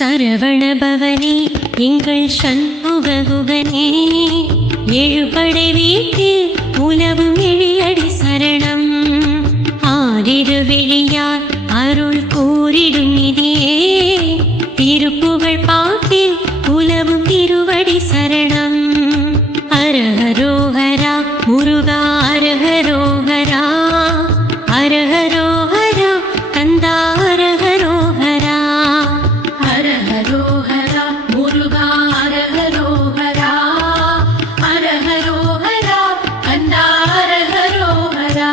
சரவண பவனே எங்கள் சண்முககுகனே, எழுபடை வீட்டில் உலவும் எழிலடி சரணம். ஆரிரு வெளியார் அருள் கூறிடும் நிதியே, திருப்புகழ் பாட்டில் உலவும் திருவடி சரணம். அரஹரோஹரா முருகா அரஹரோஹரா, அரஹரோஹரா கந்தா அரஹரோஹரா. அரஹரோஹரா முருகா அரஹரோஹரா, அரஹரோஹரா கந்தா அரஹரோஹரா.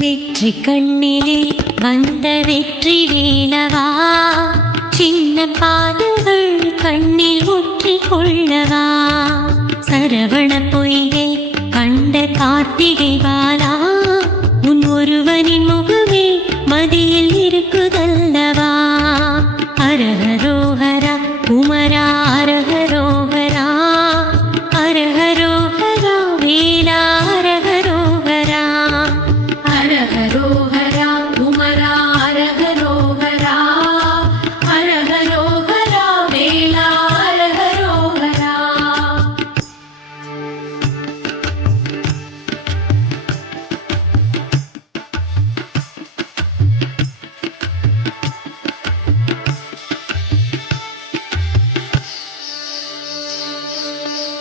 வெற்றி கண்ணிலே வந்த வெற்றி வேலவா, சின்ன பாதங்கள் கண்ணில் ஒற்றி கொள்ளவா. சரவண பொய்கை கண்ட கார்த்திகை பாலா, உன் ஒருவனின் முகமே மதியில் இருக்குதல்லவா. அரஹரோஹரா குமரா அரஹரோஹரா, அரஹரோஹரா வேலா அரஹரோஹரா. அரஹரோஹரா குமரா அரஹரோஹரா, அரஹரோஹரா வேலா அரஹரோஹரா.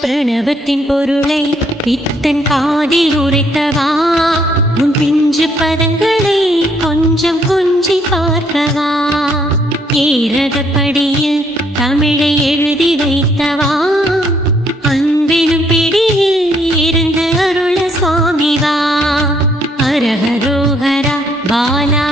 பிரணவத்தின் பொருளை பித்தன் காதில் உரைத்தவா, உன் பிஞ்சு பதங்களை கொஞ்சம் கொஞ்சி பார்க்கவா. ஏரகப்படியில் தமிழை எழுதி வைத்தவா, அன்பினும் பிடியில் இருந்து அருள சுவாமிவா. அரஹரோஹரா பாலா